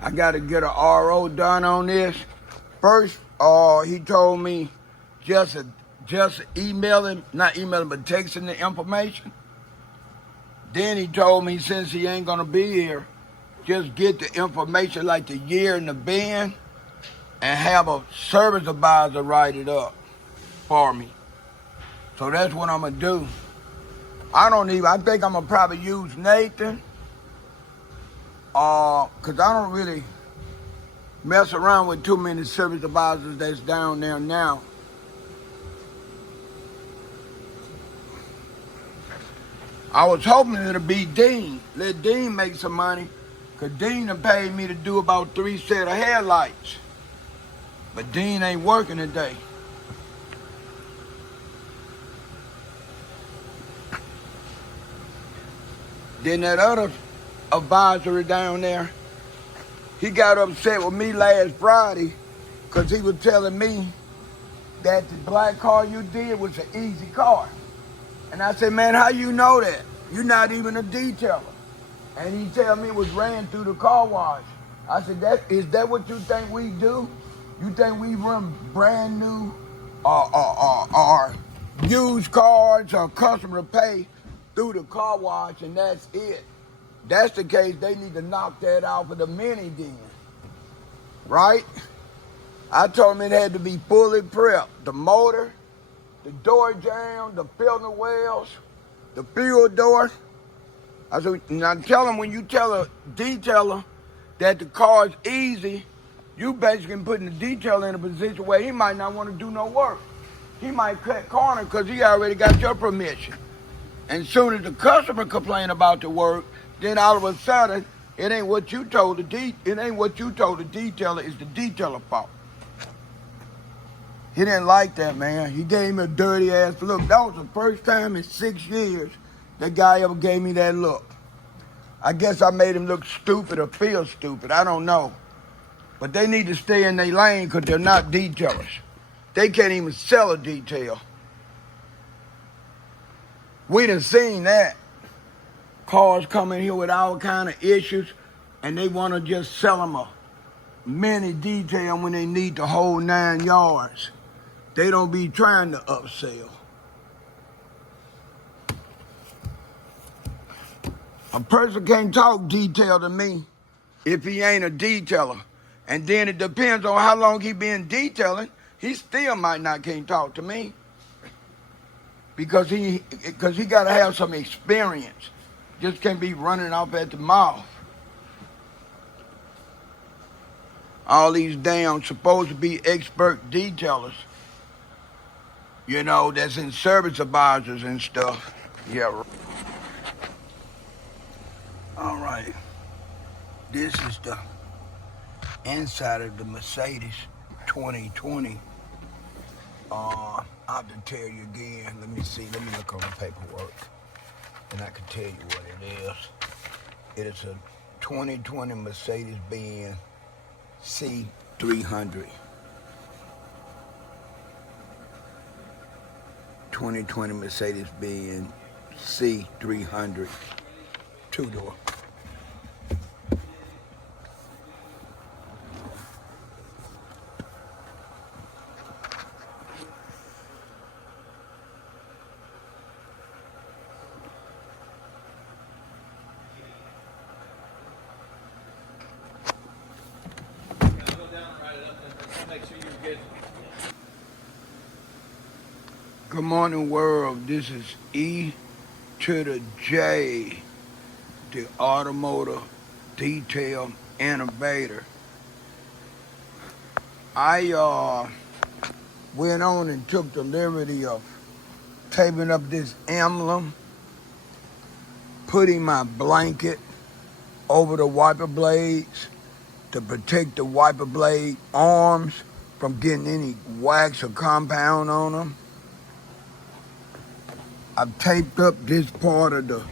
I got to get a RO done on this. First, he told me just emailing, not emailing, but texting the information. Then he told me since he ain't gonna be here, just get the information like the year and the bin and have a service advisor write it up for me. So that's what I'm gonna do. I think I'm gonna probably use Nathan, cause I don't really mess around with too many service advisors that's down there now. I was hoping it'd be Dean. Let Dean make some money, cause Dean done paid me to do about 3 sets of headlights. But Dean ain't working today. Then that other advisory down there, he got upset with me last Friday because he was telling me that the black car you did was an easy car. And I said, man, how you know that? You're not even a detailer. And he tell me it was ran through the car wash. I said, is that what you think we do? You think we run brand new or used cars or customer pay through the car wash and that's it? That's the case, they need to knock that out for the mini then, right? I told him it had to be fully prepped. The motor, the door jamb, the filter wells, the fuel door. I said, now tell him when you tell a detailer that the car is easy, you basically putting the detailer in a position where he might not want to do no work. He might cut corner because he already got your permission. And soon as the customer complain about the work, then all of a sudden, it ain't what you told the detailer, it's the detailer fault. He didn't like that, man. He gave me a dirty ass look. That was the first time in 6 years that guy ever gave me that look. I guess I made him look stupid or feel stupid. I don't know. But they need to stay in their lane because they're not detailers. They can't even sell a detail. We done seen that. Cars come in here with all kind of issues and they want to just sell them a mini detail when they need the whole 9 yards. They don't be trying to upsell. A person can't talk detail to me if he ain't a detailer. And then it depends on how long he been detailing. He still might not can't talk to me. Because he got to have some experience. Just can't be running off at the mouth. All these damn supposed to be expert detailers, you know, that's in service advisors and stuff. Yeah. All right. This is the inside of the Mercedes 2020. I have to tell you again. Let me see. Let me look on the paperwork, and I can tell you what it is. It is a 2020 Mercedes Benz C300. 2020 Mercedes Benz C300 two-door. Good morning, world. This is E to the J, the Automotive Detail Innovator. I went on and took the liberty of taping up this emblem, putting my blanket over the wiper blades to protect the wiper blade arms from getting any wax or compound on them. I've taped up this part of the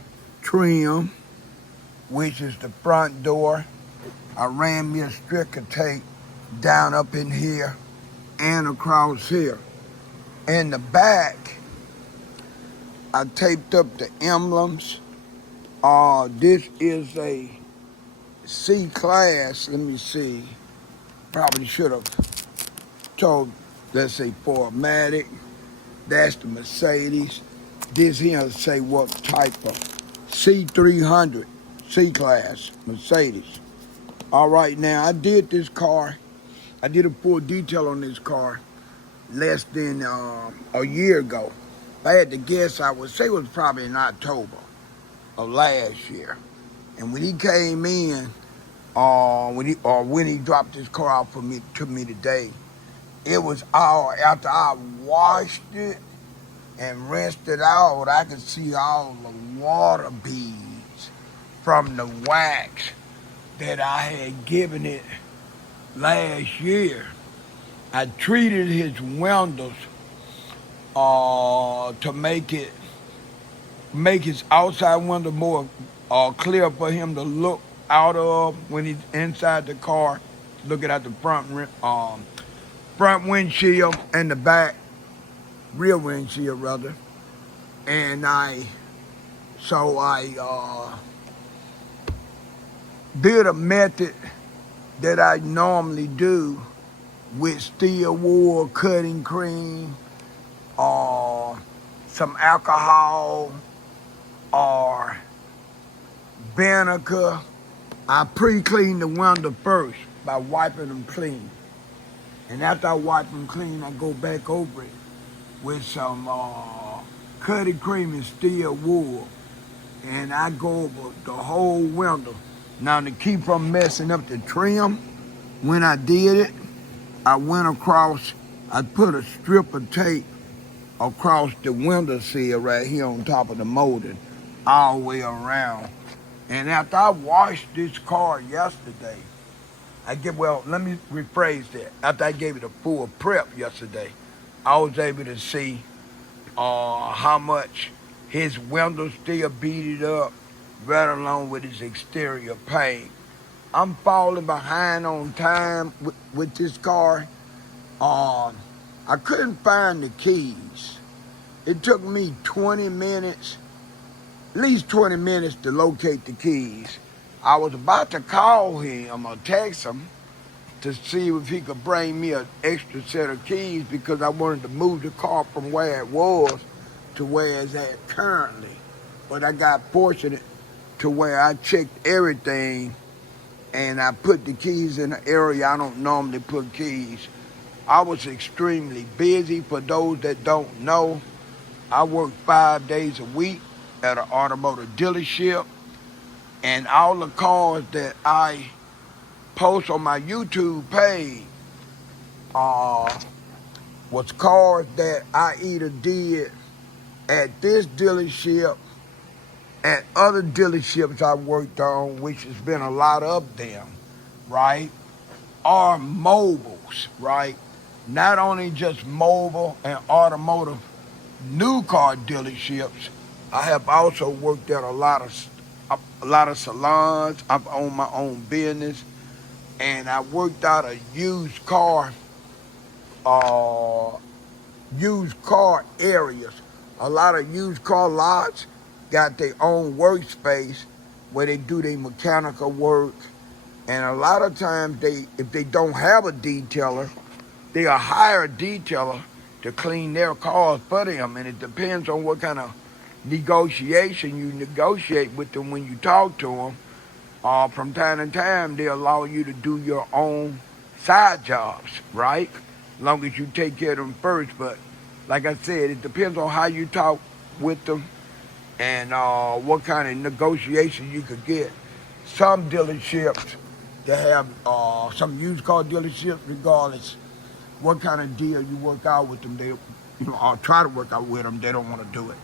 trim, which is the front door. I ran me a strip of tape down up in here and across here. In the back, I taped up the emblems. This is a C-Class, let me see. Probably should have told, let's say, Formatic. That's the Mercedes. This here say what type of C300 C-Class Mercedes. All right, now I did this car. I did a full detail on this car less than a year ago. If I had to guess, I would say it was probably in October of last year. And when he came in, when he dropped his car off for me to me today, it was all after I washed it and rinsed it out. I could see all the water beads from the wax that I had given it last year. I treated his windows to make his outside window more clear for him to look out of when he's inside the car, looking at the front windshield and the back rear windshield rather. And I did a method that I normally do with steel wool, cutting cream, or some alcohol, or vinegar. I pre-clean the window first by wiping them clean. And after I wipe them clean, I go back over it with some cutting cream and steel wool. And I go over the whole window. Now, to keep from messing up the trim, when I did it, I put a strip of tape across the window sill right here on top of the molding, all the way around. And after I washed this car yesterday, let me rephrase that. After I gave it a full prep yesterday, I was able to see how much his windows still beaded up, right along with his exterior paint. I'm falling behind on time with this car. I couldn't find the keys. It took me 20 minutes, at least 20 minutes to locate the keys. I was about to call him or text him to see if he could bring me an extra set of keys because I wanted to move the car from where it was to where it's at currently. But I got fortunate to where I checked everything and I put the keys in an area I don't normally put keys. I was extremely busy. For those that don't know, I work 5 days a week at an automotive dealership, and all the cars that I post on my YouTube page was cars that I either did at this dealership, at other dealerships I worked on, which has been a lot of them, right? Or mobiles, right? Not only just mobile and automotive new car dealerships, I have also worked at a lot of salons. I've owned my own business, and I worked out a used car areas. A lot of used car lots got their own workspace where they do their mechanical work, and a lot of times if they don't have a detailer, they'll hire a detailer to clean their cars for them, and it depends on what kind of negotiation you negotiate with them when you talk to them. From time to time, they allow you to do your own side jobs, right? As long as you take care of them first. But like I said, it depends on how you talk with them and what kind of negotiation you could get. Some dealerships, they have some used car dealerships, regardless what kind of deal you work out with them, or try to work out with them, they don't want to do it.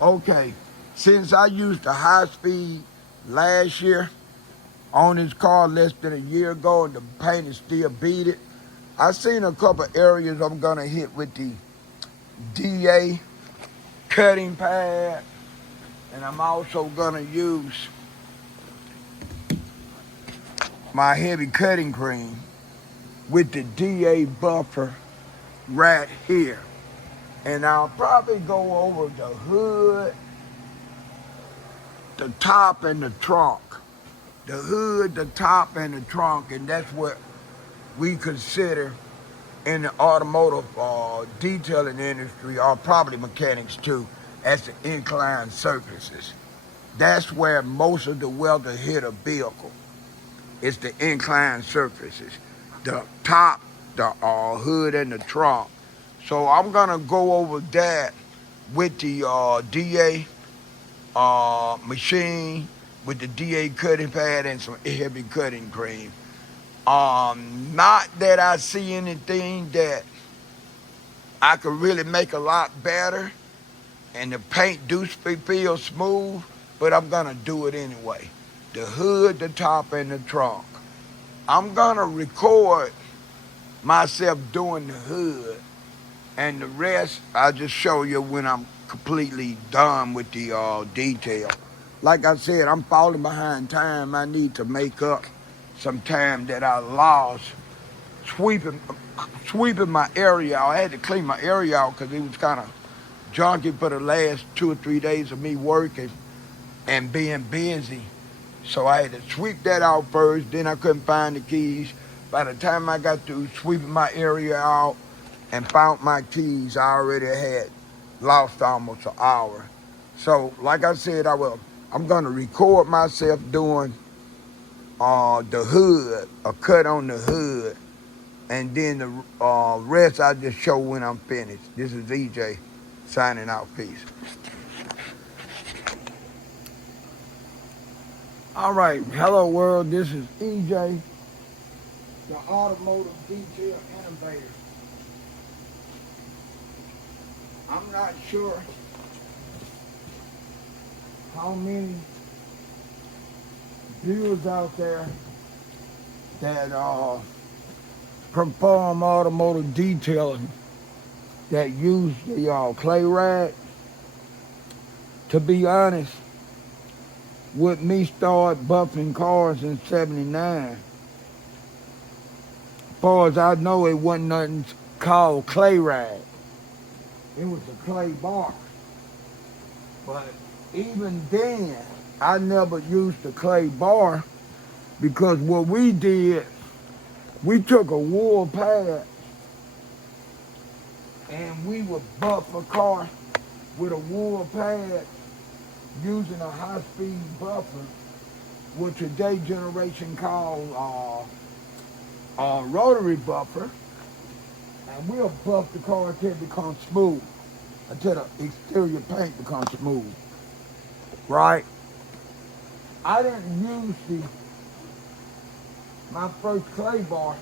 Okay, since I used the high speed last year on this car less than a year ago and the paint is still beaded, I seen a couple areas I'm gonna hit with the DA cutting pad, and I'm also gonna use my heavy cutting cream with the DA buffer right here. And I'll probably go over the hood, the top, and the trunk. the hood, the top, and the trunk, and that's what we consider in the automotive detailing industry, or probably mechanics too, as the inclined surfaces. That's where most of the weather hit a vehicle. It's the inclined surfaces, the top, the hood, and the trunk. So I'm gonna go over that with the DA machine, with the DA cutting pad and some heavy cutting cream. Not that I see anything that I could really make a lot better, and the paint do feel smooth, but I'm gonna do it anyway. The hood, the top, and the trunk. I'm gonna record myself doing the hood, and the rest I'll just show you when I'm completely done with the detail. Like I said, I'm falling behind time. I need to make up some time that I lost sweeping my area out. I had to clean my area out because it was kind of junky for the last 2 or 3 days of me working and being busy. So I had to sweep that out first. Then I couldn't find the keys. By the time I got through sweeping my area out and found my keys, I already had lost almost an hour. So like I said, I'm gonna record myself doing the hood, a cut on the hood, and then the rest I just show when I'm finished. This is EJ signing out. Peace. All right, hello world. This is EJ, the Automotive Detail Innovator. I'm not sure how many viewers out there that perform automotive detailing that use the clay rag. To be honest, with me start buffing cars in '79, as far as I know, it wasn't nothing called clay rag. It was a clay bar. But even then, I never used the clay bar because what we did, we took a wool pad and we would buff a car with a wool pad using a high-speed buffer, what today generation call rotary buffer, and we'll buff the car until it becomes smooth, until the exterior paint becomes smooth, right? I didn't use my first clay bar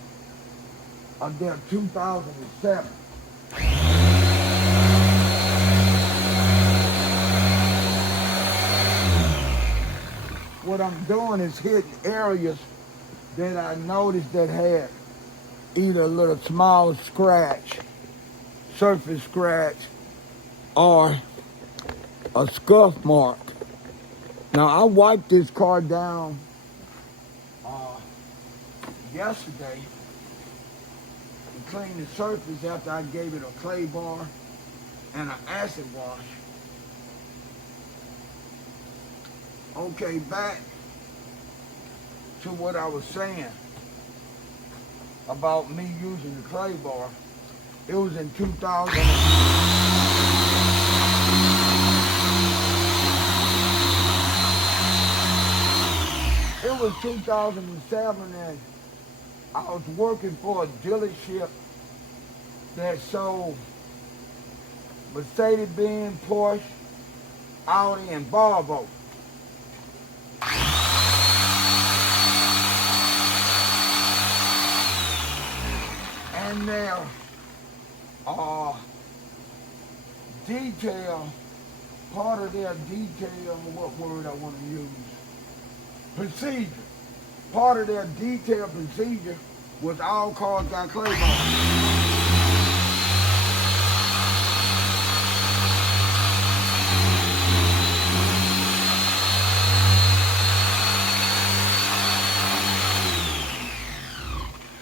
until 2007. What I'm doing is hitting areas that I noticed that had either a little small scratch, surface scratch, or a scuff mark. Now I wiped this car down yesterday and cleaned the surface after I gave it a clay bar and an acid wash. Okay, back to what I was saying about me using the clay bar. It was in 2000. It was 2007, and I was working for a dealership that sold Mercedes Benz, Porsche, Audi, and Volvo. And their detail, part of their detail, what word I want to use? Procedure. Part of their detail procedure was all cars got clay bars.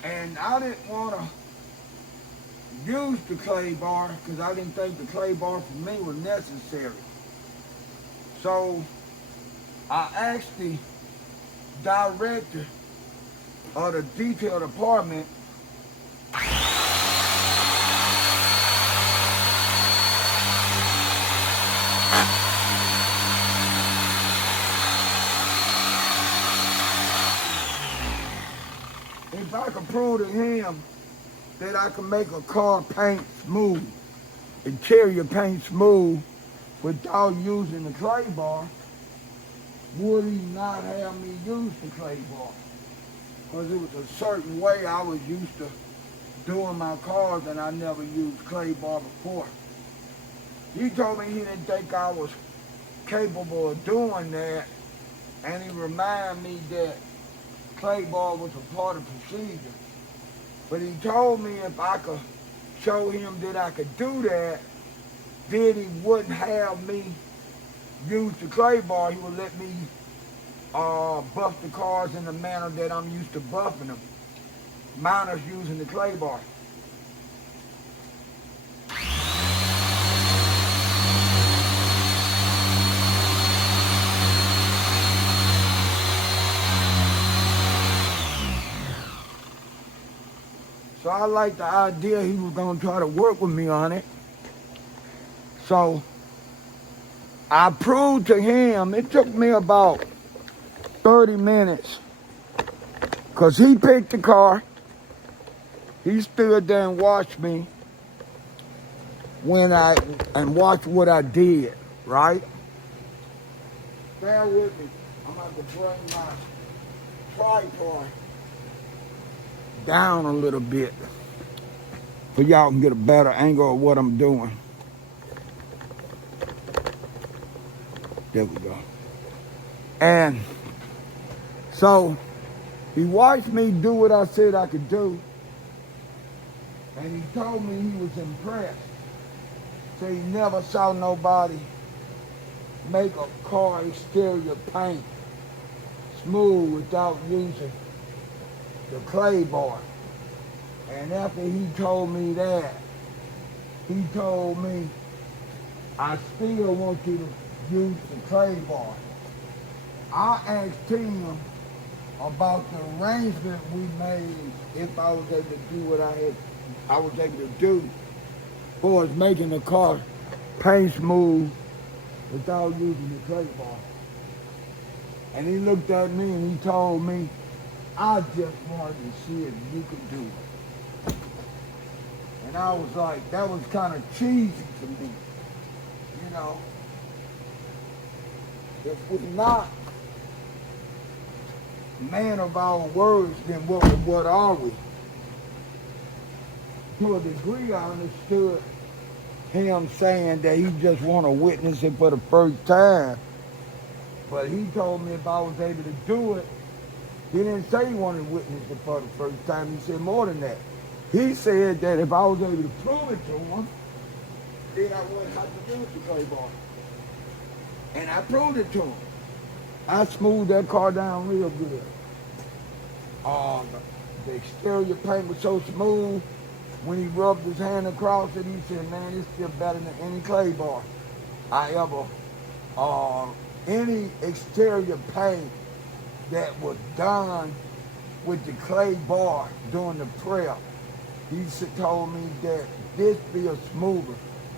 And I didn't want to use the clay bar because I didn't think the clay bar for me was necessary. So I asked the director of the detail department. If I could prove to him that I can make a car paint smooth, interior paint smooth, without using the clay bar, would he not have me use the clay bar? Because it was a certain way I was used to doing my cars and I never used clay bar before. He told me he didn't think I was capable of doing that, and he reminded me that clay bar was a part of procedure. But he told me if I could show him that I could do that, then he wouldn't have me use the clay bar. He would let me buff the cars in the manner that I'm used to buffing them, minus using the clay bar. So I liked the idea he was gonna try to work with me on it. So I proved to him, it took me about 30 minutes, because he picked the car, he stood there and watched me and watched what I did, right? Bear with me, I'm about to bring my tripod down a little bit so y'all can get a better angle of what I'm doing. There we go. And so he watched me do what I said I could do, and he told me he was impressed. So he never saw nobody make a car exterior paint smooth without using the clay bar. And after he told me that, he told me, I still want you to use the clay bar. I asked him about the arrangement we made if I was able to do what I was able to do as far as making the car paint smooth without using the clay bar. And he looked at me and he told me, I just wanted to see if you could do it. And I was like, that was kind of cheesy to me, you know. If we're not man of our words, then what are we? To a degree, I understood him saying that he just want to witness it for the first time. But he told me if I was able to do it, he didn't say he wanted to witness it for the first time. He said more than that. He said that if I was able to prove it to him, then I wouldn't have to use the clay bar. And I proved it to him. I smoothed that car down real good. The exterior paint was so smooth, when he rubbed his hand across it, he said, man, it's still better than any clay bar I ever, any exterior paint that was done with the clay bar during the prep. He told me that this feels smoother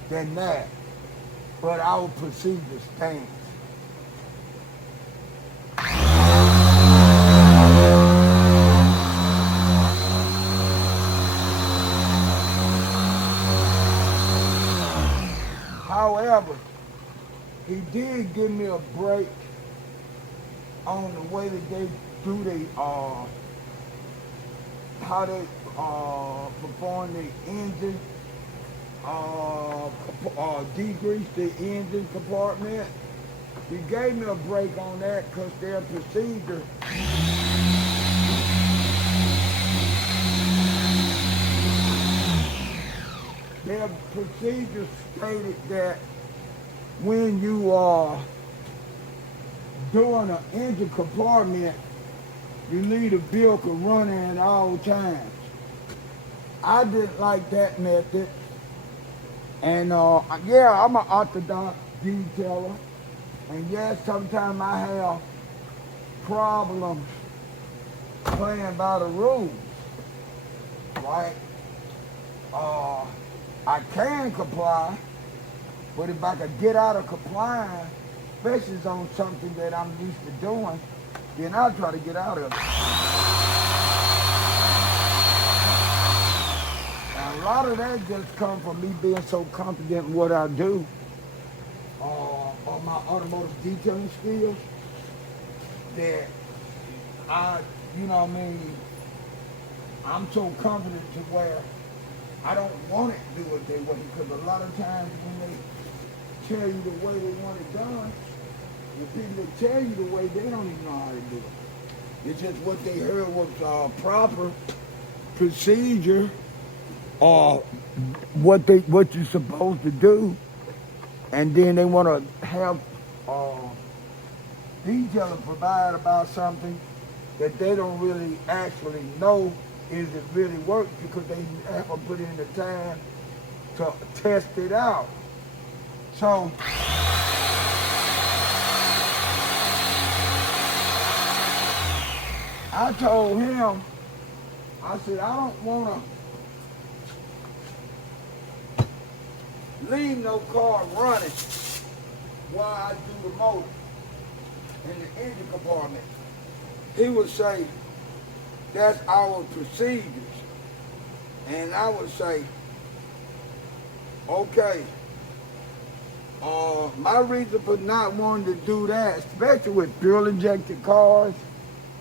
than that, but our procedure stands. However, he did give me a break on the way that they do how they perform the engine, degrease the engine compartment. He gave me a break on that because their procedure stated that when you are doing an engine compartment, you need a vehicle running at all times. I didn't like that method. And yeah, I'm an orthodox detailer. And yes, sometimes I have problem playing by the rules, right? I can comply, but if I could get out of compliance, especially on something that I'm used to doing, then I'll try to get out of it. And a lot of that just comes from me being so confident in what I do, on my automotive detailing skills, that you know what I mean, I'm so confident to where I don't want it to do it their way, because a lot of times when they tell you the way they want it done, the people that tell you the way, they don't even know how to do it. It's just what they heard was proper procedure, or what you're supposed to do, and then they want to have detailing provide about something that they don't really actually know is it really works, because they haven't put in the time to test it out. So I told him, I said, I don't want to leave no car running while I do the motor in the engine compartment. He would say, that's our procedures. And I would say, okay, my reason for not wanting to do that, especially with fuel injected cars,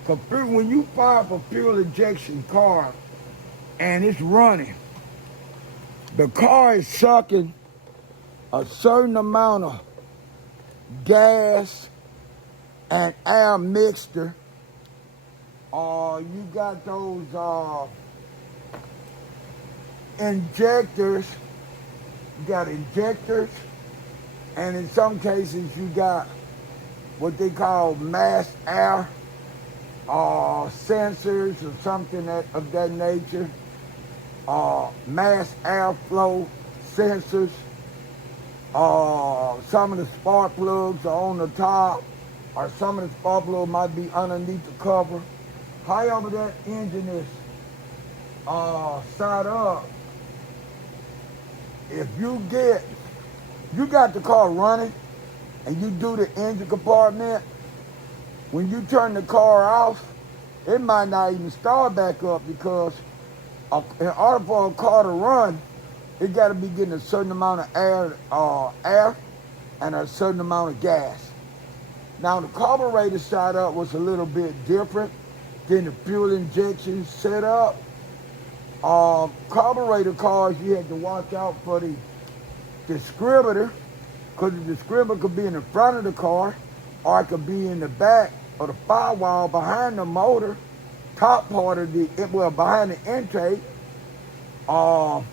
because when you fire for fuel injection car and it's running, the car is sucking a certain amount of gas and air mixture. You got those injectors, and in some cases you got what they call mass air sensors or something of that nature, mass airflow sensors. Some of the spark plugs are on the top, or some of the spark plugs might be underneath the cover. However that engine is set up, if you got the car running and you do the engine compartment, when you turn the car off, it might not even start back up, because in order for a car to run, it got to be getting a certain amount of air and a certain amount of gas. Now the carburetor setup was a little bit different than the fuel injection setup. Carburetor cars, you had to watch out for the distributor, because the distributor could be in the front of the car, or it could be in the back of the firewall behind the motor, top part of behind the intake. So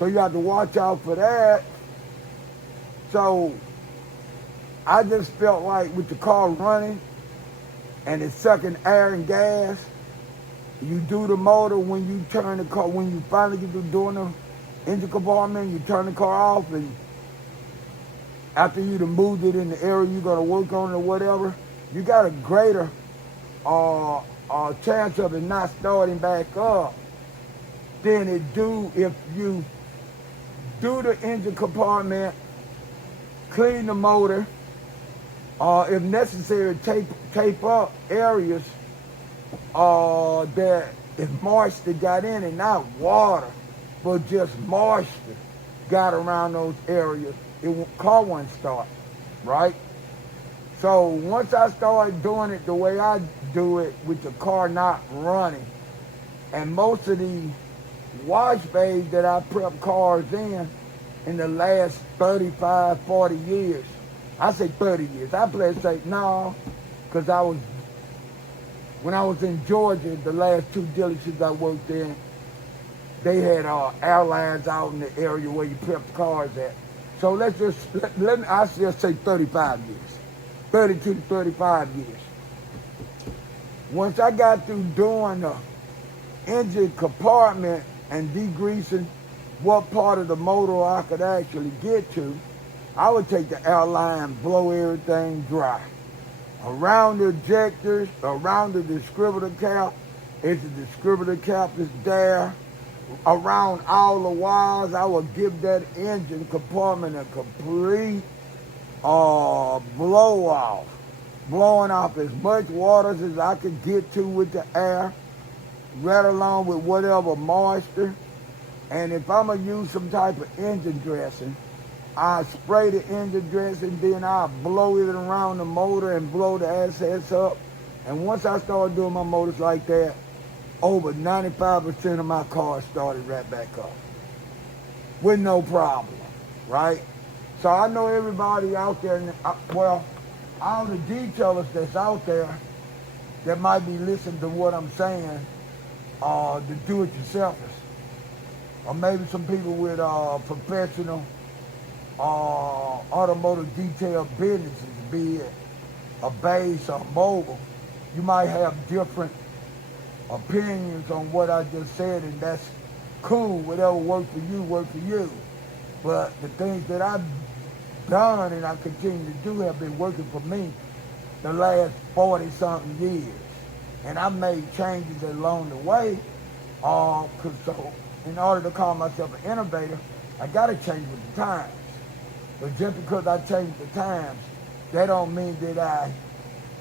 you have to watch out for that. So I just felt like with the car running and it's sucking air and gas, you do the motor when you turn the car, when you finally get to doing the engine compartment, you turn the car off, and after you done moved it in the area you're gonna work on or whatever, you got a greater chance of it not starting back up than it do if you do the engine compartment, clean the motor, if necessary, tape up areas that if moisture got in it, not water, but just moisture got around those areas, car wouldn't start, right? So once I started doing it the way I do it with the car not running, and most of the wash bays that I prep cars in the last 35, 40 years, I say 30 years, I play say no, because when I was in Georgia, the last two dealerships I worked in, they had airlines out in the area where you prep cars at. So I just say 35 years, 32 to 35 years. Once I got through doing the engine compartment and degreasing what part of the motor I could actually get to, I would take the airline, blow everything dry. Around the ejectors, around the distributor cap, it's the distributor cap is there. Around all the wires, I will give that engine compartment a complete blow off. Blowing off as much water as I could get to with the air, right along with whatever moisture. And if I'm going to use some type of engine dressing, I spray the engine dressing, then I blow it around the motor and blow the assets up. And once I started doing my motors like that, over 95% of my cars started right back up with no problem, right? So I know everybody out there, well, all the detailers that's out there that might be listening to what I'm saying, the do-it-yourselfers, or maybe some people with professional automotive detail businesses, be it a base or mobile. You might have different opinions on what I just said, and that's cool. Whatever works for you, work for you. But the things that I've done and I continue to do have been working for me the last 40-something years. And I made changes along the way, so in order to call myself an innovator, I got to change with the times. But just because I change the times, that don't mean that I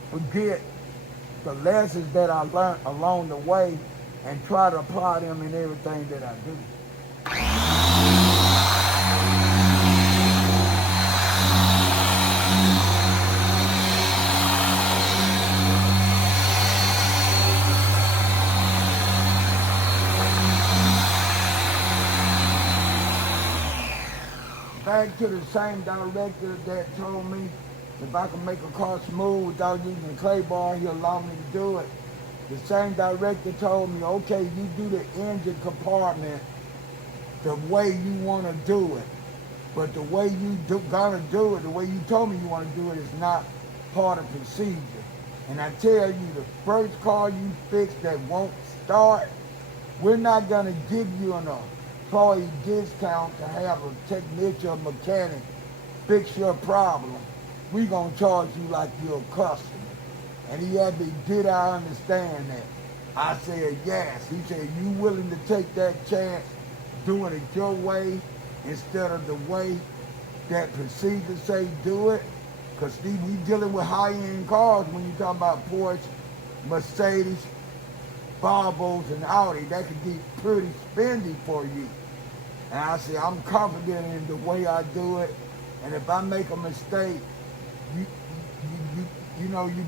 forget the lessons that I learned along the way and try to apply them in everything that I do. Back to the same director that told me if I can make a car smooth without using a clay bar, he'll allow me to do it. The same director told me, okay, you do the engine compartment the way you want to do it. But the way you gonna do it, the way you told me you want to do it is not part of procedure. And I tell you, the first car you fix that won't start, we're not gonna give you an employee discount to have a technician or mechanic fix your problem. We're going to charge you like you're a customer. And he had me, did I understand that? I said, yes. He said, you willing to take that chance doing it your way instead of the way that procedures say do it? Because, Steve, we dealing with high-end cars when you talk about Porsche, Mercedes, Volvos, and Audi. That could get pretty spendy for you. And I said, I'm confident in the way I do it. And if I make a mistake, you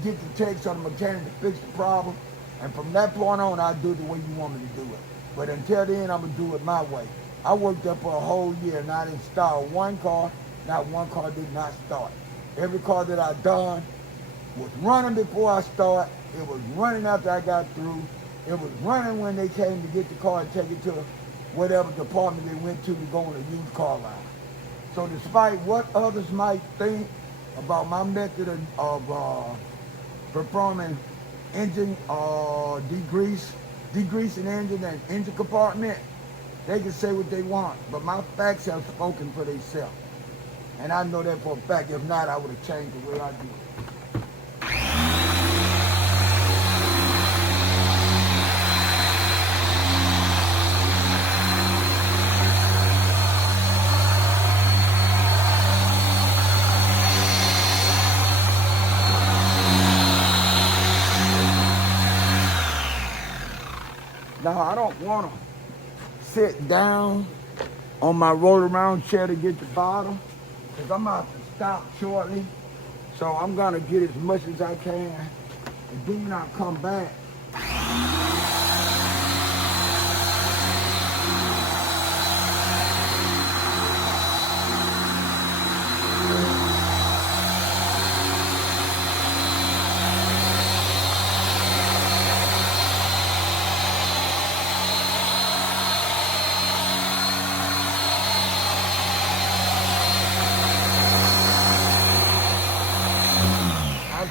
get the text on the mechanic to fix the problem, and from that point on, I do it the way you want me to do it. But until then, I'm gonna do it my way. I worked there for a whole year and I installed one car, not one car did not start. Every car that I done was running before I start, it was running after I got through, it was running when they came to get the car and take it to whatever department they went to go on a used car line. So despite what others might think about my method of performing engine degreasing engine and engine compartment, they can say what they want, but my facts have spoken for themselves. And I know that for a fact. If not, I would have changed the way I do it. Now, I don't want to sit down on my roll-around chair to get the bottle, because I'm about to stop shortly. So I'm going to get as much as I can, and then I'll come back.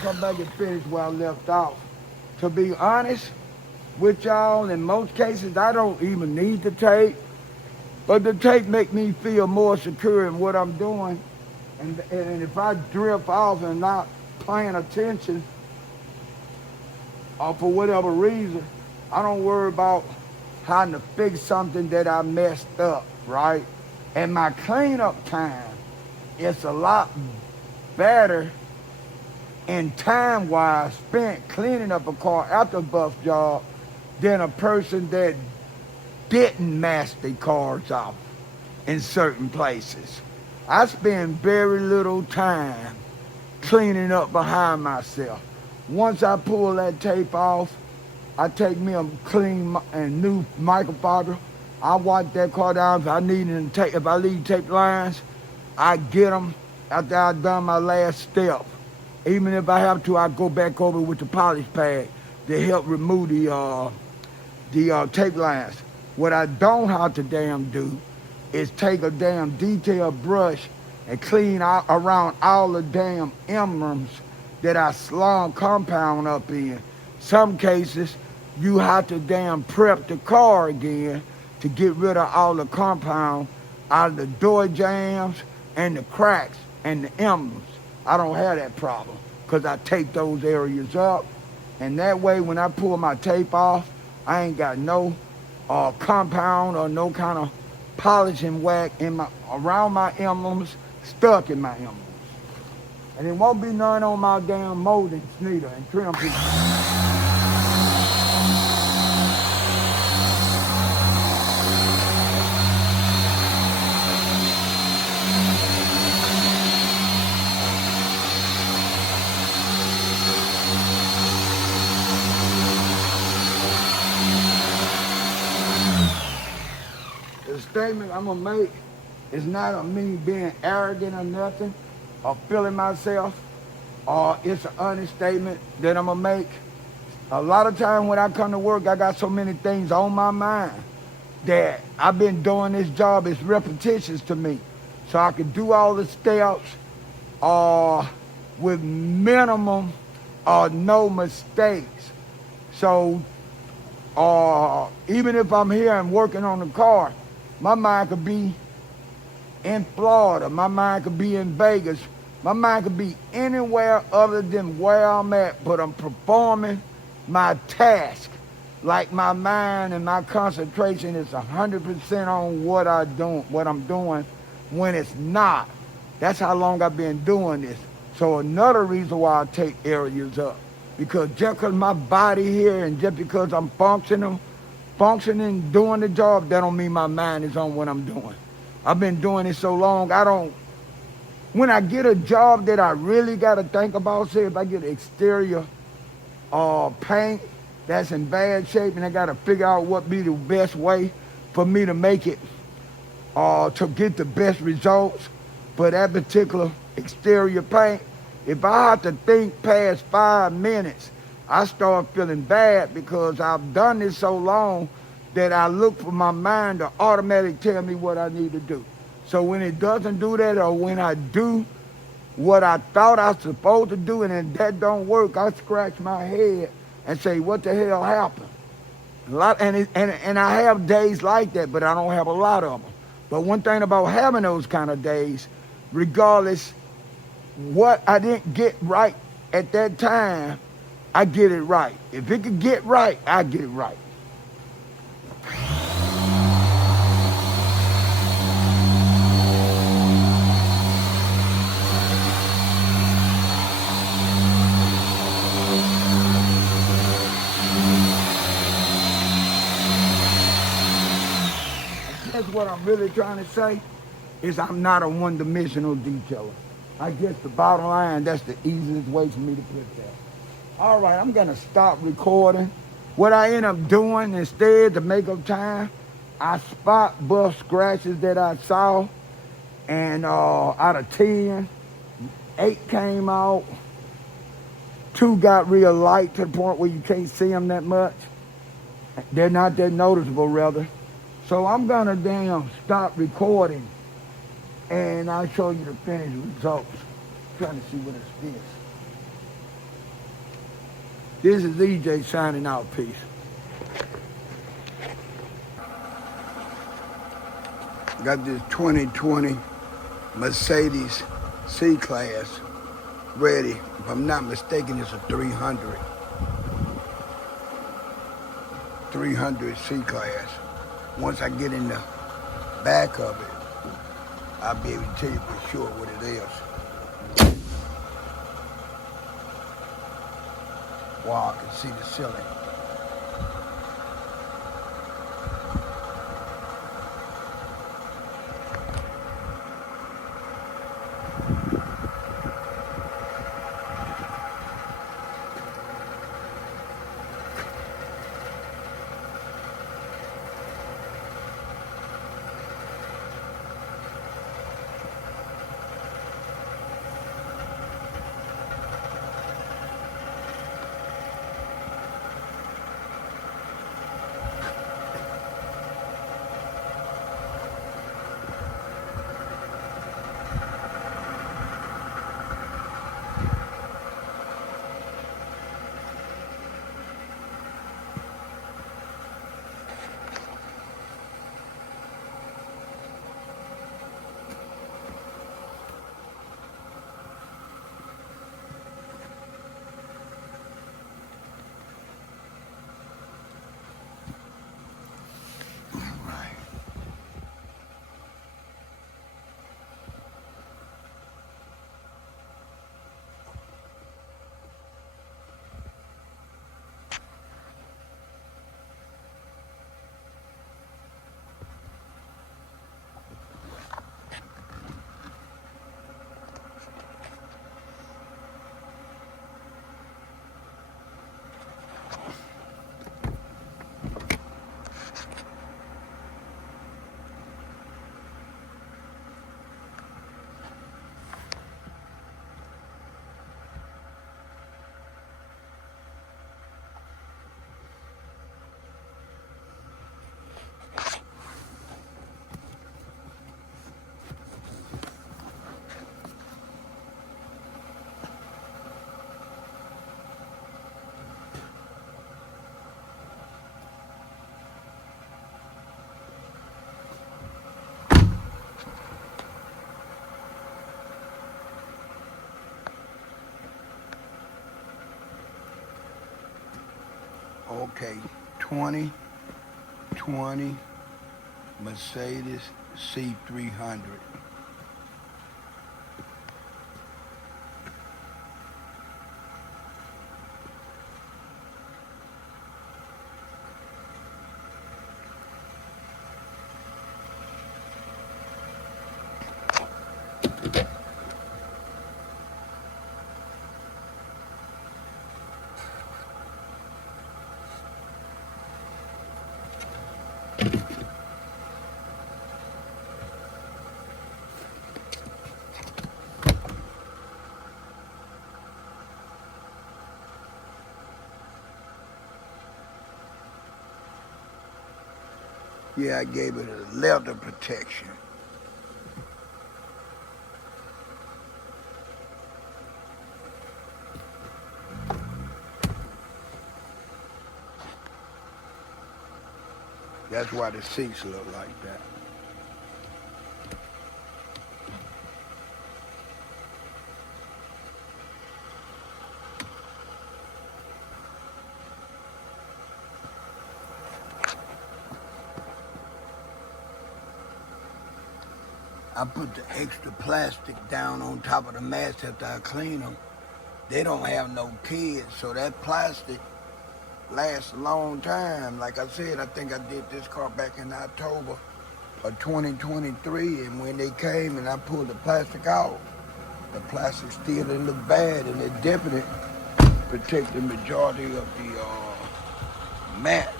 Come back and finish where I left off. To be honest with y'all, in most cases, I don't even need the tape, but the tape make me feel more secure in what I'm doing. And if I drift off and not paying attention or for whatever reason, I don't worry about having to fix something that I messed up, right? And my cleanup time is a lot better in time-wise spent cleaning up a car after a bus job than a person that didn't mask their cars off in certain places. I spend very little time cleaning up behind myself. Once I pull that tape off, I take me a clean and new microfiber. I wipe that car down. If I leave tape lines, I get them after I've done my last step. Even if I have to, I go back over with the polish pad to help remove the tape lines. What I don't have to damn do is take a damn detail brush and clean out around all the damn emblems that I slung compound up in. Some cases, you have to damn prep the car again to get rid of all the compound out of the door jambs and the cracks and the emblems. I don't have that problem because I tape those areas up. And that way, when I pull my tape off, I ain't got no compound or no kind of polish and wax around my emblems, stuck in my emblems. And it won't be none on my damn moldings neither and trim pieces. The statement I'm gonna make is not of me being arrogant or nothing, or feeling myself, or it's an honest statement that I'm gonna make. A lot of times when I come to work, I got so many things on my mind that I've been doing this job, it's repetitious to me. So I can do all the steps with minimum or no mistakes. So even if I'm here and working on the car, my mind could be in Florida, my mind could be in Vegas, my mind could be anywhere other than where I'm at, but I'm performing my task. Like my mind and my concentration is 100% on what I'm doing when it's not. That's how long I've been doing this. So another reason why I take areas up, because just because my body here and just because I'm functioning, doing the job, that don't mean my mind is on what I'm doing. I've been doing it so long, when I get a job that I really got to think about, say if I get exterior paint that's in bad shape and I got to figure out what be the best way for me to make it, to get the best results for that particular exterior paint, if I have to think past 5 minutes, I start feeling bad because I've done this so long that I look for my mind to automatically tell me what I need to do. So when it doesn't do that, or when I do what I thought I was supposed to do and then that don't work, I scratch my head and say, what the hell happened? And I have days like that, but I don't have a lot of them. But one thing about having those kind of days, regardless what I didn't get right at that time, I get it right. If it could get right, I get it right. That's what I'm really trying to say, is I'm not a one-dimensional detailer. I guess the bottom line, that's the easiest way for me to put that. All right, I'm gonna stop recording. What I end up doing instead to make up time, I spot buff scratches that I saw, and out of 10, 8 came out. 2 got real light to the point where you can't see them that much. They're not that noticeable, rather. So I'm gonna damn stop recording, and I'll show you the finished results. I'm trying to see what it's this. This is EJ signing out. Peace. Got this 2020 Mercedes C-Class ready. If I'm not mistaken, it's a 300. 300 C-Class. Once I get in the back of it, I'll be able to tell you for sure what it is. Wow, I can see the ceiling. Okay, 2020 Mercedes C300. Yeah, I gave it a leather protection. That's why the seats look like that. I put the extra plastic down on top of the mats after I clean them. They don't have no kids, so that plastic lasts a long time. Like I said, I think I did this car back in October of 2023, and when they came and I pulled the plastic out, the plastic still didn't look bad, and it definitely protect the majority of the mats.